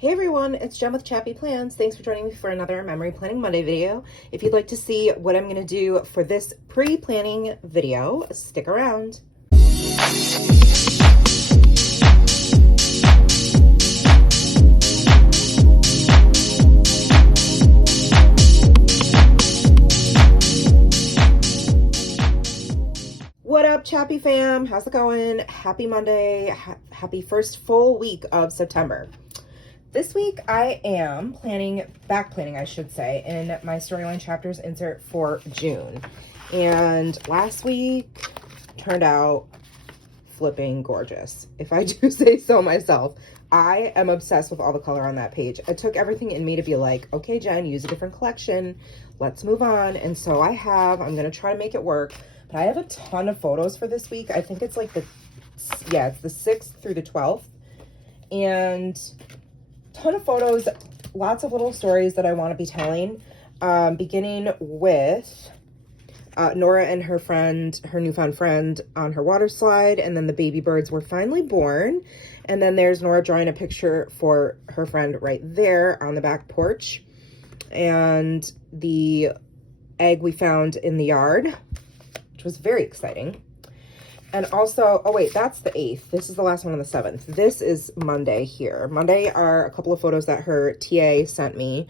Hey everyone, it's Jen with ChappyPlans. Thanks for joining me for another Memory Planning Monday video. If you'd like to see what I'm going to do for this pre-planning video, stick around. What up, Chappy fam? How's it going? Happy Monday. Happy first full week of September. This week I am back planning, I should say, in my storyline chapters insert for June. And last week turned out flipping gorgeous, if I do say so myself. I am obsessed with all the color on that page. It took everything in me to be like, okay, Jen, use a different collection. Let's move on. And so I'm going to try to make it work. But I have a ton of photos for this week. I think it's like it's the 6th through the 12th. And ton of photos, lots of little stories that I want to be telling, beginning with Nora and her newfound friend on her water slide, and then the baby birds were finally born, and then there's Nora drawing a picture for her friend right there on the back porch, and the egg we found in the yard, which was very exciting. And also, oh wait, that's the 8th. This is the last one on the 7th. This is Monday here. Monday are a couple of photos that her TA sent me.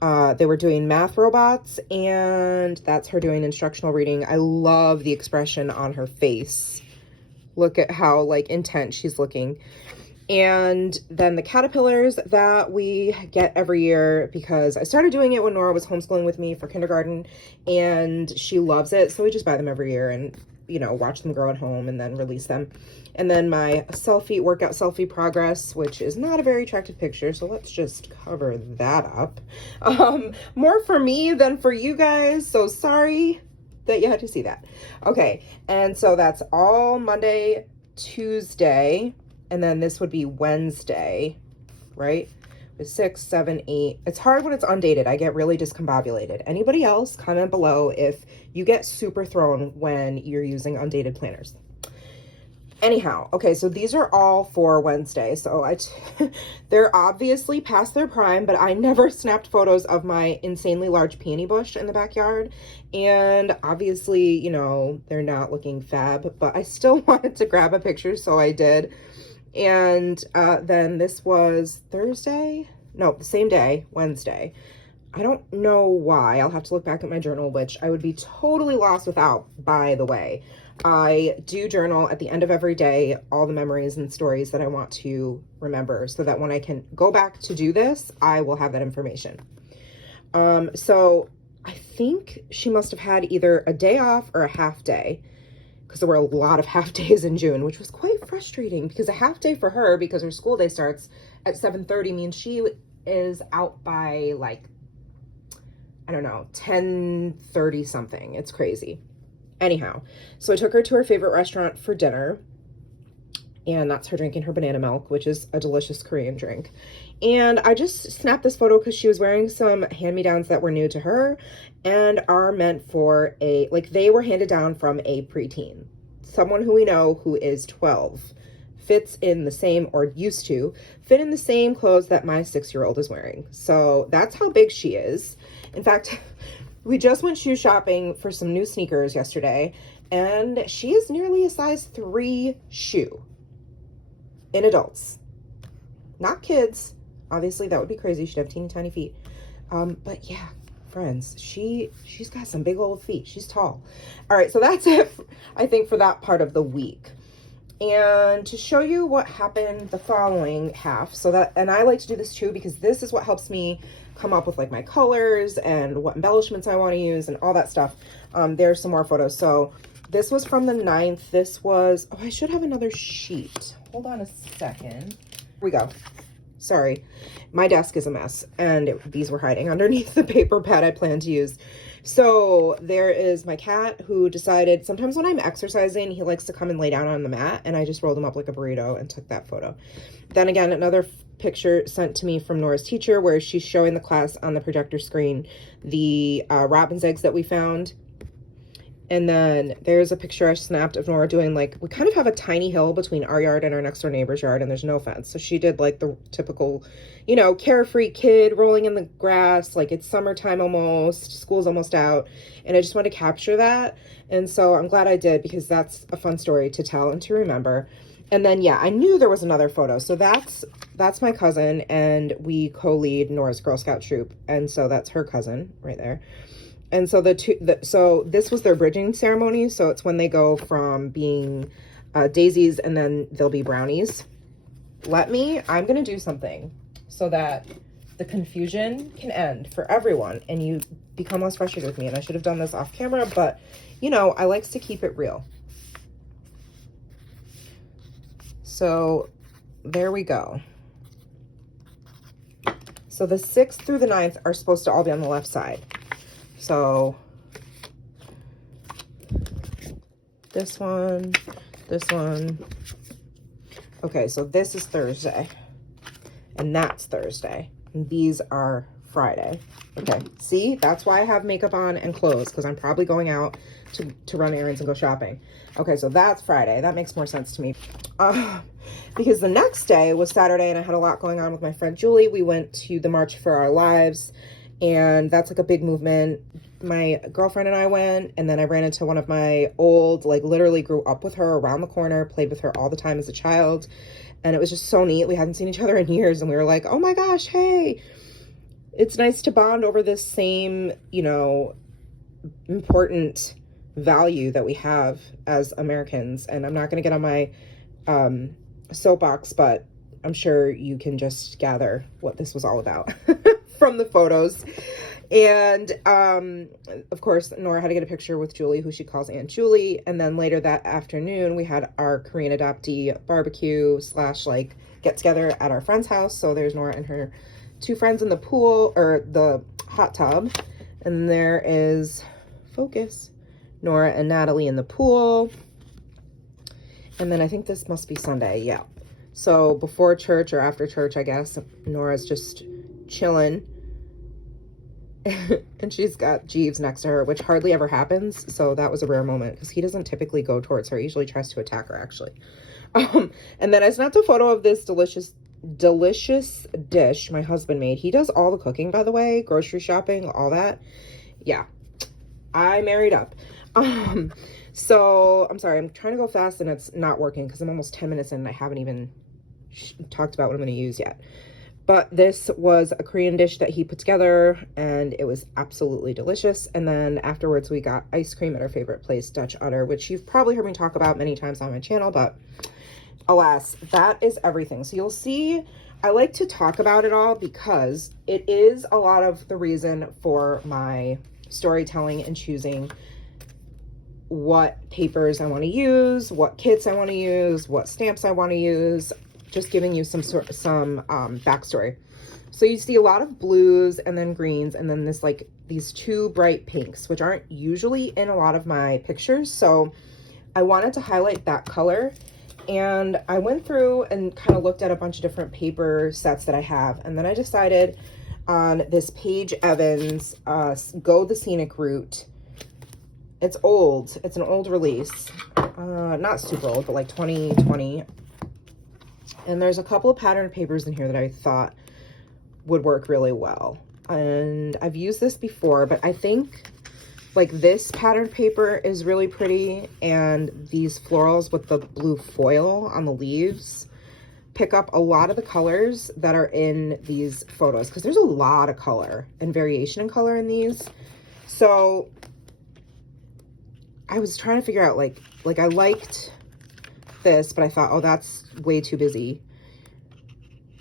They were doing math robots, and that's her doing instructional reading. I love the expression on her face. Look at how like intent she's looking. And then the caterpillars that we get every year, because I started doing it when Nora was homeschooling with me for kindergarten, and she loves it. So we just buy them every year and, you know, watch them grow at home and then release them. And then my workout selfie progress, which is not a very attractive picture, so let's just cover that up. More for me than for you guys, so sorry that you had to see that. Okay, and so that's all Monday, Tuesday, and then this would be Wednesday, right? With 6, 7, 8. It's hard when it's undated. I get really discombobulated. Anybody else, comment below if you get super thrown when you're using undated planners. Anyhow, okay, so these are all for Wednesday. So they're obviously past their prime, but I never snapped photos of my insanely large peony bush in the backyard. And obviously, you know, they're not looking fab, but I still wanted to grab a picture, so I did. And then this was Thursday? No, the same day, Wednesday. I don't know why. I'll have to look back at my journal, which I would be totally lost without, by the way. I do journal at the end of every day, all the memories and stories that I want to remember, so that when I can go back to do this, I will have that information. So I think she must have had either a day off or a half day, because there were a lot of half days in June, which was quite frustrating, because a half day for her, because her school day starts at 7:30, means she is out by like, I don't know, 10:30 something. It's crazy. Anyhow, so I took her to her favorite restaurant for dinner, and that's her drinking her banana milk, which is a delicious Korean drink. And I just snapped this photo because she was wearing some hand-me-downs that were new to her and are meant for they were handed down from a preteen. Someone who we know who is 12 fits in the same, or used to fit in the same clothes that my 6-year-old is wearing. So that's how big she is. In fact, we just went shoe shopping for some new sneakers yesterday, and she is nearly a size 3 shoe in adults, not kids. Obviously that would be crazy. She'd have teeny tiny feet. But yeah, friends, she's got some big old feet. She's tall. All right, so that's it, I think, for that part of the week. And to show you what happened the following half, and I like to do this too, because this is what helps me come up with like my colors and what embellishments I want to use and all that stuff. There's some more photos. So this was from the 9th. This was, oh, I should have another sheet. Hold on a second. Here we go. Sorry, my desk is a mess, and these were hiding underneath the paper pad I plan to use. So there is my cat, who decided, sometimes when I'm exercising, he likes to come and lay down on the mat, and I just rolled him up like a burrito and took that photo. Then again, another picture sent to me from Nora's teacher, where she's showing the class on the projector screen the robin's eggs that we found. And then there's a picture I snapped of Nora doing, like, we kind of have a tiny hill between our yard and our next door neighbor's yard, and there's no fence. So she did like the typical, you know, carefree kid rolling in the grass, like it's summertime almost, school's almost out. And I just wanted to capture that. And so I'm glad I did, because that's a fun story to tell and to remember. And then, yeah, I knew there was another photo. So that's my cousin, and we co-lead Nora's Girl Scout troop. And so that's her cousin right there. And so so this was their bridging ceremony. So it's when they go from being daisies and then they'll be brownies. I'm going to do something so that the confusion can end for everyone and you become less frustrated with me. And I should have done this off camera, but you know, I likes to keep it real. So there we go. So the 6th through the 9th are supposed to all be on the left side. So this one. Okay, so this is Thursday and that's Thursday. And these are Friday. Okay, see, that's why I have makeup on and clothes, because I'm probably going out to run errands and go shopping. Okay, so that's Friday. That makes more sense to me. Because the next day was Saturday and I had a lot going on with my friend Julie. We went to the March for Our Lives, and that's like a big movement. My girlfriend and I went, and then I ran into one of my old, like literally grew up with her around the corner, played with her all the time as a child. And it was just so neat. We hadn't seen each other in years, and we were like, oh my gosh, hey, it's nice to bond over this same, you know, important value that we have as Americans. And I'm not going to get on my soapbox, but I'm sure you can just gather what this was all about from the photos. And of course, Nora had to get a picture with Julie, who she calls Aunt Julie. And then later that afternoon, we had our Korean adoptee barbecue / like get together at our friend's house. So there's Nora and her 2 friends in the pool, or the hot tub. And there is, focus, Nora and Natalie in the pool. And then I think this must be Sunday. Yeah. So before church or after church, I guess, Nora's just chilling. And she's got Jeeves next to her, which hardly ever happens. So that was a rare moment, because he doesn't typically go towards her. He usually tries to attack her, actually. And then I snapped a photo of this delicious dish my husband made. He does all the cooking, by the way, grocery shopping, all that. Yeah, I married up. So I'm sorry, I'm trying to go fast and it's not working because I'm almost 10 minutes in and I haven't even talked about what I'm going to use yet. But this was a Korean dish that he put together and it was absolutely delicious. And then afterwards we got ice cream at our favorite place, Dutch Udder, which you've probably heard me talk about many times on my channel, but alas, that is everything. So you'll see, I like to talk about it all because it is a lot of the reason for my storytelling and choosing what papers I want to use, what kits I want to use, what stamps I want to use, just giving you some backstory. So you see a lot of blues and then greens and then this like these 2 bright pinks, which aren't usually in a lot of my pictures. So I wanted to highlight that color. And I went through and kind of looked at a bunch of different paper sets that I have. And then I decided on this Paige Evans, Go the Scenic Route. It's old. It's an old release. Not super old, but like 2020. And there's a couple of patterned papers in here that I thought would work really well. And I've used this before, but I think like this patterned paper is really pretty. And these florals with the blue foil on the leaves pick up a lot of the colors that are in these photos, because there's a lot of color and variation in color in these. So I was trying to figure out like I liked this, but I thought, oh, that's way too busy.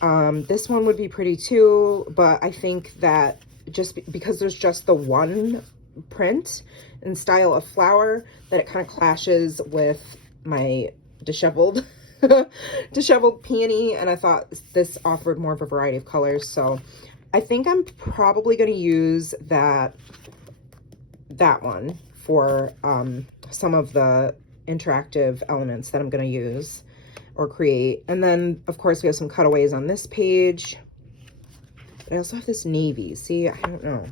This one would be pretty too, but I think that just because there's just the one print and style of flower, that it kind of clashes with my disheveled peony, and I thought this offered more of a variety of colors. So I think I'm probably going to use that one for some of the interactive elements that I'm going to use or create. And then of course we have some cutaways on this page, but I also have this navy. See, I don't know.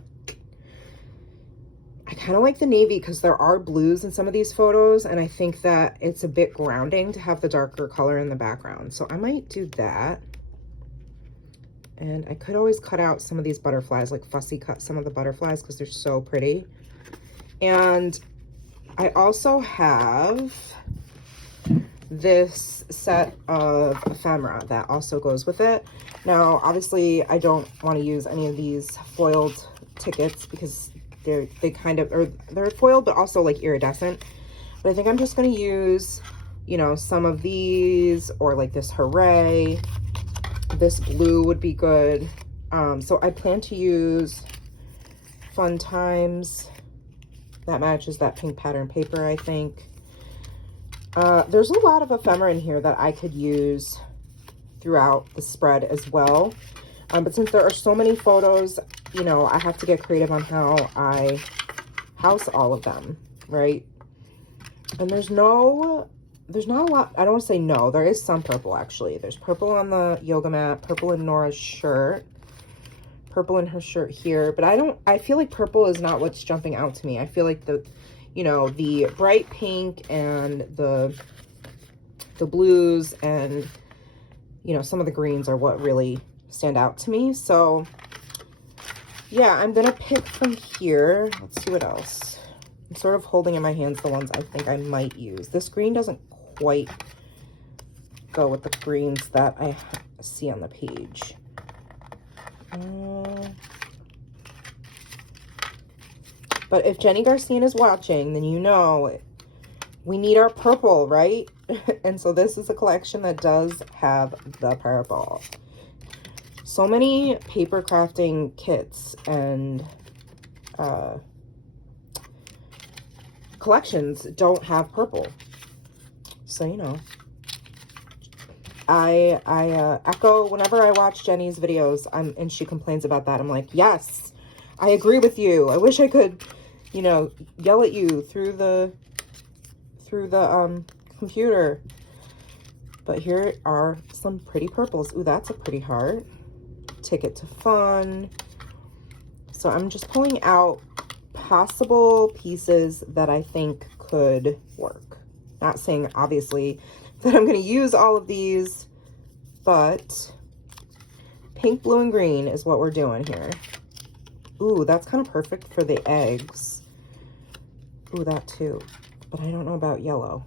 I kind of like the navy because there are blues in some of these photos, and I think that it's a bit grounding to have the darker color in the background. So I might do that. And I could always cut out some of these butterflies, like fussy cut some of the butterflies because they're so pretty. And I also have this set of ephemera that also goes with it. Now, obviously, I don't want to use any of these foiled tickets because they're foiled, but also like iridescent. But I think I'm just going to use, you know, some of these, or like this hooray. This blue would be good. So I plan to use Fun Times. That matches that pink pattern paper, I think. There's a lot of ephemera in here that I could use throughout the spread as well. But since there are so many photos, you know, I have to get creative on how I house all of them, right? And there's not a lot. I don't want to say no. There is some purple, actually. There's purple on the yoga mat, purple in Nora's shirt, purple in her shirt here. But I feel like purple is not what's jumping out to me. I feel like you know, the bright pink and the blues and, you know, some of the greens are what really stand out to me. So yeah, I'm gonna pick from here. Let's see what else. I'm sort of holding in my hands the ones I think I might use. This green doesn't quite go with the greens that I see on the page. But if Jenny Garcia is watching, then you know we need our purple, right? And so this is a collection that does have the purple. So many paper crafting kits and collections don't have purple. So, you know, I echo whenever I watch Jenny's videos, and she complains about that. I'm like, yes, I agree with you. I wish I could, you know, yell at you through the computer. But here are some pretty purples. Ooh, that's a pretty heart. Ticket to Fun. So I'm just pulling out possible pieces that I think could work. Not saying, obviously, that I'm going to use all of these, but pink, blue, and green is what we're doing here. Ooh, that's kind of perfect for the eggs. Ooh, that too. But I don't know about yellow.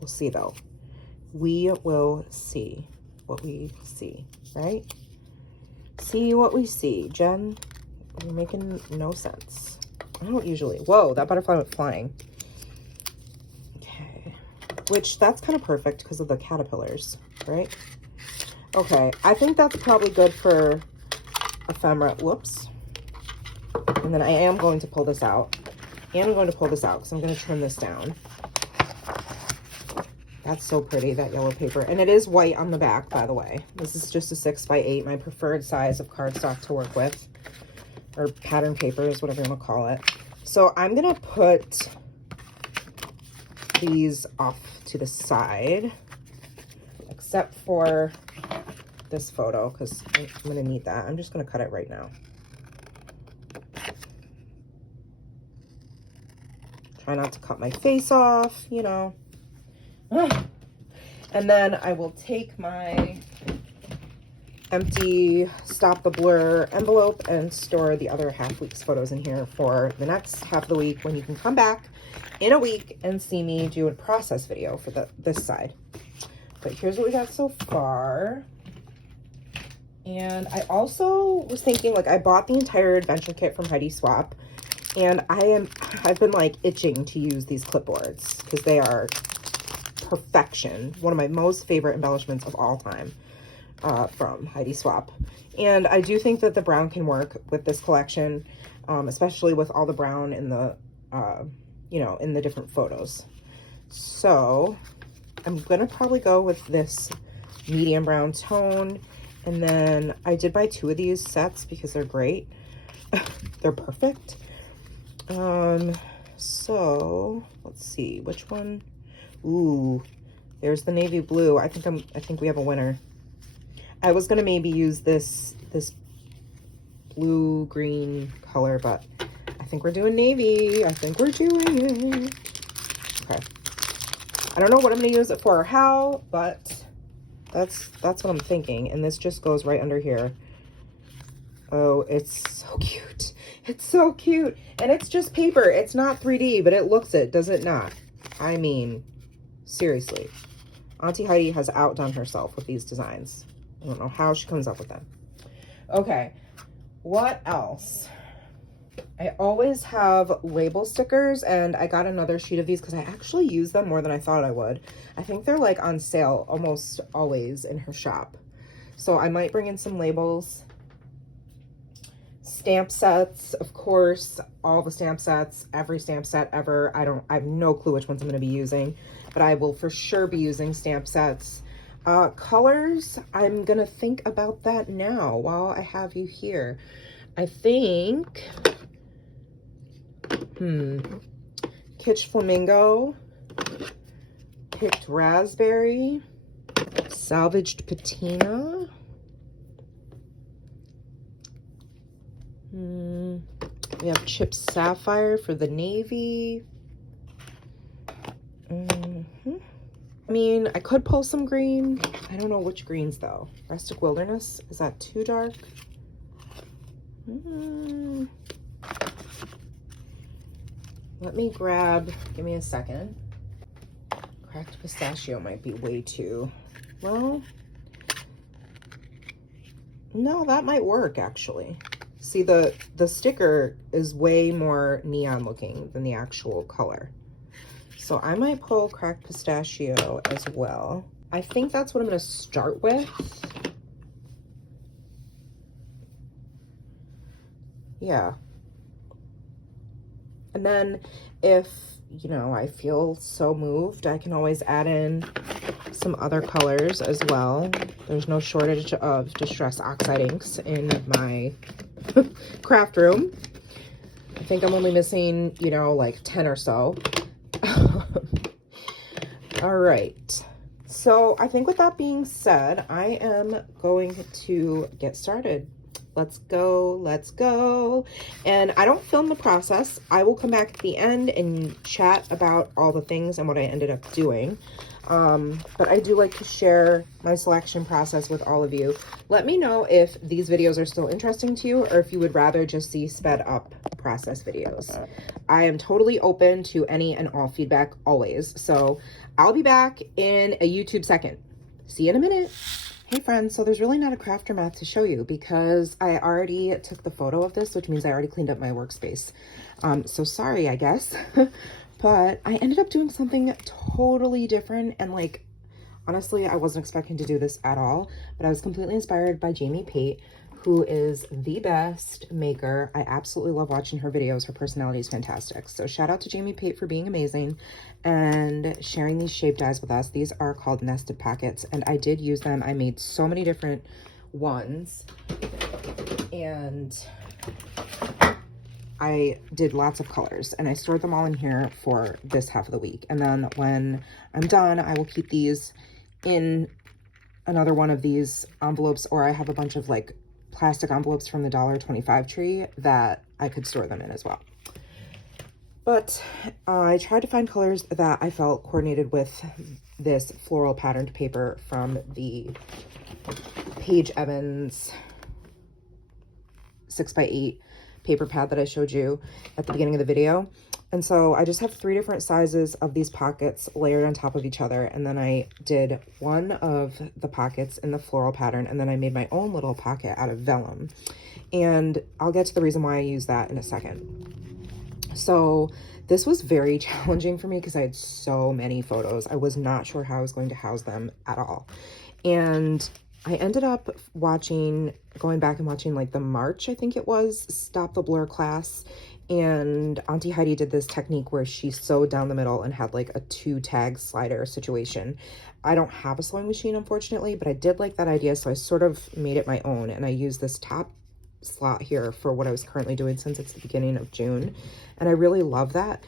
We'll see, though. We will see what we see, right? See what we see. Jen, you're making no sense. I don't usually. Whoa, that butterfly went flying. Okay. Which, that's kind of perfect because of the caterpillars, right? Okay, I think that's probably good for ephemera. Whoops. And then I am going to pull this out. I'm going to pull this out because I'm going to trim this down. That's so pretty, that yellow paper. And it is white on the back, by the way. This is just a 6x8, my preferred size of cardstock to work with. Or pattern papers, whatever you want to call it. So I'm going to put these off to the side. Except for this photo, because I'm going to need that. I'm just going to cut it right now. Try not to cut my face off, you know. And then I will take my empty Stop the Blur envelope and store the other half week's photos in here for the next half of the week, when you can come back in a week and see me do a process video for this side. But here's what we got so far. And I also was thinking, like, I bought the entire adventure kit from Heidi Swap, and I've been like itching to use these clipboards because they are perfection. One of my most favorite embellishments of all time from Heidi Swap. And I do think that the brown can work with this collection, especially with all the brown in the, you know, in the different photos. So I'm gonna probably go with this medium brown tone. And then I did buy 2 of these sets because they're great. They're perfect. So let's see which one. Ooh, there's the navy blue. I think we have a winner. I was gonna maybe use this blue green color, but I think we're doing navy. I think we're doing it. Okay. I don't know what I'm going to use it for or how, but that's what I'm thinking. And this just goes right under here. Oh, it's so cute. It's so cute. And it's just paper. It's not 3D, but it looks it, does it not? I mean, seriously. Auntie Heidi has outdone herself with these designs. I don't know how she comes up with them. Okay, what else? I always have label stickers, and I got another sheet of these because I actually use them more than I thought I would. I think they're like on sale almost always in her shop. So I might bring in some labels. Stamp sets, of course, all the stamp sets, every stamp set ever. I have no clue which ones I'm going to be using, but I will for sure be using stamp sets. Colors, I'm going to think about that now while I have you here. I think, Kitsch Flamingo, picked raspberry, salvaged patina. We have chipped sapphire for the navy. I mean, I could pull some green. I don't know which greens though. Rustic Wilderness, is that too dark? Let me grab, give me a second. Cracked pistachio might be way too, well, no, that might work actually. See, the sticker is way more neon looking than the actual color. So I might pull cracked pistachio as well. I think that's what I'm going to start with. Yeah. And then if, you know, I feel so moved, I can always add in some other colors as well. There's no shortage of Distress Oxide inks in my craft room. I think I'm only missing, you know, like 10 or so. All right. So I think with that being said, I am going to get started. Let's go, let's go. And I don't film the process. I will come back at the end and chat about all the things and what I ended up doing. But I do like to share my selection process with all of you. Let me know if these videos are still interesting to you or if you would rather just see sped up process videos. I am totally open to any and all feedback always. So I'll be back in a YouTube second. See you in a minute. Hey friends, so there's really not a crafter math to show you because I already took the photo of this, which means I already cleaned up my workspace. So sorry, I guess. But I ended up doing something totally different, and like, honestly, I wasn't expecting to do this at all, but I was completely inspired by Jamie Pate, who is the best maker. I absolutely love watching her videos. Her personality is fantastic. So shout out to Jamie Pate for being amazing and sharing these shape dies with us. These are called nested pockets, and I did use them. I made so many different ones, and I did lots of colors, and I stored them all in here for this half of the week. And then when I'm done, I will keep these in another one of these envelopes, or I have a bunch of like plastic envelopes from the $1.25 tree that I could store them in as well. But I tried to find colors that I felt coordinated with this floral patterned paper from the Paige Evans 6x8 paper pad that I showed you at the beginning of the video. And so I just have 3 different sizes of these pockets layered on top of each other. And then I did one of the pockets in the floral pattern, and then I made my own little pocket out of vellum. And I'll get to the reason why I use that in a second. So this was very challenging for me because I had so many photos. I was not sure how I was going to house them at all. And I ended up going back and watching like the March, I think it was, Stop the Blur class. And Auntie Heidi did this technique where she sewed down the middle and had like a 2-tag slider situation. I don't have a sewing machine, unfortunately, but I did like that idea. So I sort of made it my own, and I used this top slot here for what I was currently doing since it's the beginning of June. And I really love that.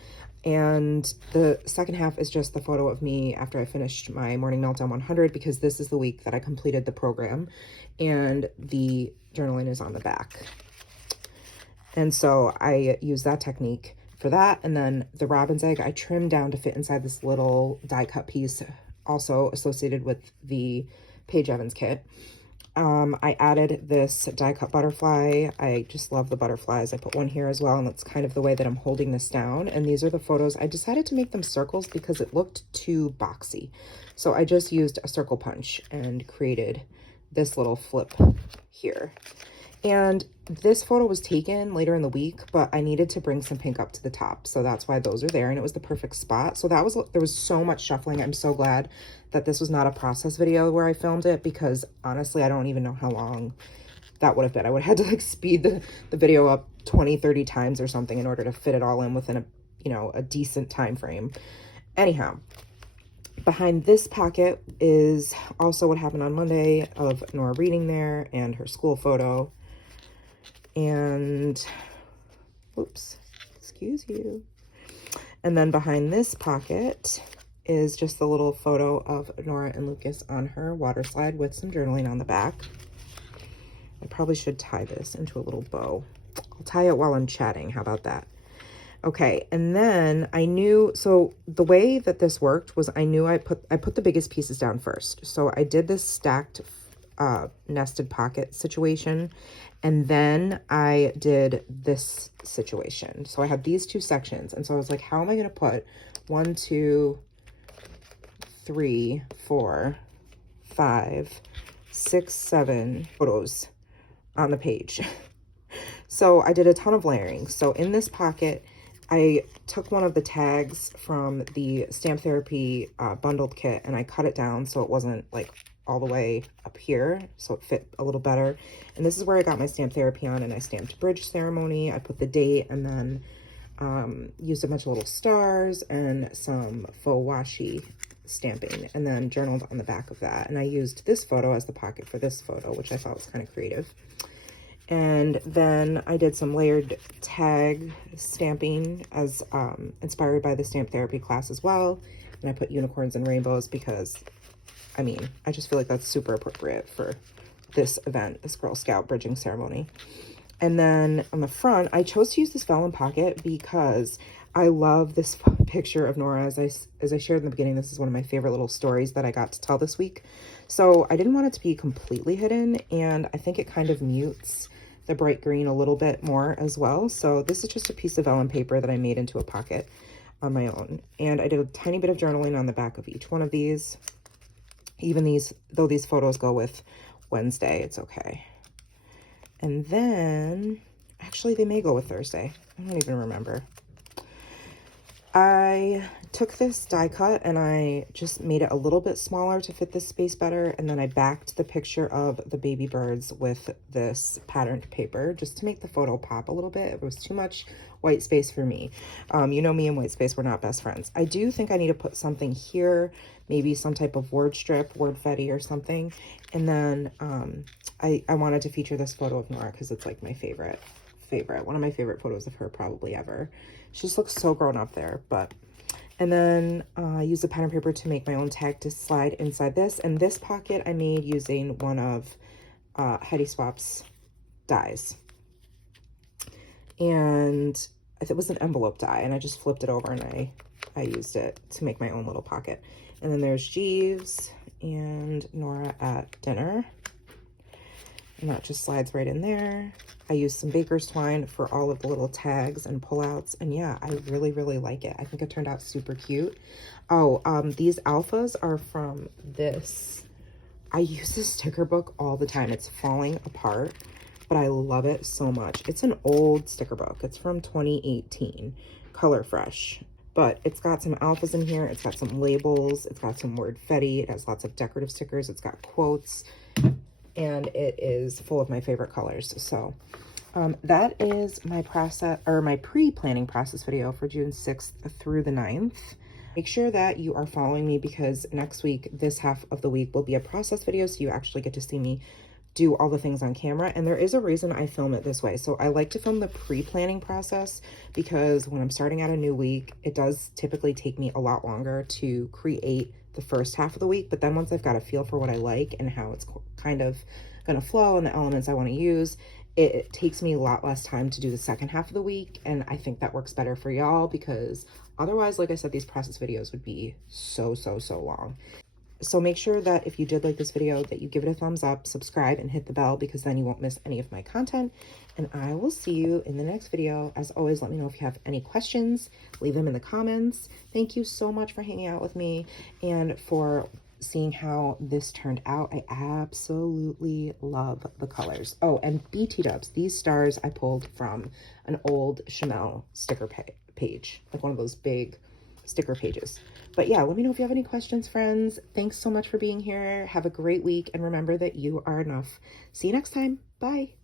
And the second half is just the photo of me after I finished my Morning Meltdown 100, because this is the week that I completed the program, and the journaling is on the back. And so I use that technique for that. And then the robin's egg, I trimmed down to fit inside this little die cut piece, also associated with the Paige Evans kit. I added this die cut butterfly. I just love the butterflies. I put one here as well, and that's kind of the way that I'm holding this down. And these are the photos. I decided to make them circles because it looked too boxy. So I just used a circle punch and created this little flip here. And this photo was taken later in the week, but I needed to bring some pink up to the top. So that's why those are there, and it was the perfect spot. So there was so much shuffling. I'm so glad that this was not a process video where I filmed it, because honestly, I don't even know how long that would have been. I would have had to like speed the video up 20, 30 times or something in order to fit it all in within a, you know, a decent time frame. Anyhow, behind this pocket is also what happened on Monday of Nora reading there and her school photo. And, oops, excuse you. And then behind this pocket is just the little photo of Nora and Lucas on her water slide with some journaling on the back. I probably should tie this into a little bow. I'll tie it while I'm chatting. How about that? Okay, and then I knew, so the way that this worked was I knew I put the biggest pieces down first. So I did this stacked nested pocket situation, and then I did this situation. So I had these two sections, and so I was like, how am I going to put 1, 2, 3, 4, 5, 6, 7 photos on the page? So I did a ton of layering. So in this pocket, I took one of the tags from the Stamp Therapy bundled kit, and I cut it down so it wasn't like all the way up here, so it fit a little better. And this is where I got my Stamp Therapy on, and I stamped Bridge Ceremony. I put the date, and then used a bunch of little stars and some faux washi stamping, and then journaled on the back of that. And I used this photo as the pocket for this photo, which I thought was kind of creative. And then I did some layered tag stamping as inspired by the Stamp Therapy class as well. And I put unicorns and rainbows because, I mean, I just feel like that's super appropriate for this event, this Girl Scout bridging ceremony. And then on the front, I chose to use this vellum pocket because I love this picture of Nora. As I shared in the beginning, this is one of my favorite little stories that I got to tell this week. So I didn't want it to be completely hidden, and I think it kind of mutes the bright green a little bit more as well. So this is just a piece of vellum paper that I made into a pocket on my own. And I did a tiny bit of journaling on the back of each one of these. Even these, though these photos go with Wednesday, it's okay. And then, actually they may go with Thursday. I don't even remember. I took this die cut and I just made it a little bit smaller to fit this space better. And then I backed the picture of the baby birds with this patterned paper just to make the photo pop a little bit. It was too much white space for me. You know me and white space, we're not best friends. I do think I need to put something here, maybe some type of word strip, word fetty or something. And then I wanted to feature this photo of Nora because it's like my favorite, one of my favorite photos of her probably ever. She just looks so grown up there. But and then I used the pattern paper to make my own tag to slide inside this. And this pocket I made using one of Heidi Swap's dies, and it was an envelope die, and I just flipped it over and I used it to make my own little pocket. And then there's Jeeves and Nora at dinner, and that just slides right in there. I used some baker's twine for all of the little tags and pullouts, and yeah, I really, really like it. I think it turned out super cute. Oh, these alphas are from this. I use this sticker book all the time. It's falling apart, but I love it so much. It's an old sticker book. It's from 2018, Color Fresh. But it's got some alphas in here. It's got some labels. It's got some word fetty. It has lots of decorative stickers. It's got quotes. And it is full of my favorite colors. So that is my process, or my pre-planning process video for June 6th through the 9th. Make sure that you are following me, because next week, this half of the week will be a process video. So you actually get to see me do all the things on camera. And there is a reason I film it this way. So I like to film the pre-planning process because when I'm starting out a new week, it does typically take me a lot longer to create the first half of the week. But then once I've got a feel for what I like and how it's kind of going to flow and the elements I want to use, it takes me a lot less time to do the second half of the week. And I think that works better for y'all, because otherwise, like I said, these process videos would be so long. So make sure that if you did like this video, that you give it a thumbs up, subscribe, and hit the bell, because then you won't miss any of my content. And I will see you in the next video. As always, let me know if you have any questions. Leave them in the comments. Thank you so much for hanging out with me and for seeing how this turned out. I absolutely love the colors. Oh, and BT dubs. These stars I pulled from an old Chanel sticker page, like one of those big sticker pages. But yeah, let me know if you have any questions, friends. Thanks so much for being here. Have a great week, and remember that you are enough. See you next time. Bye.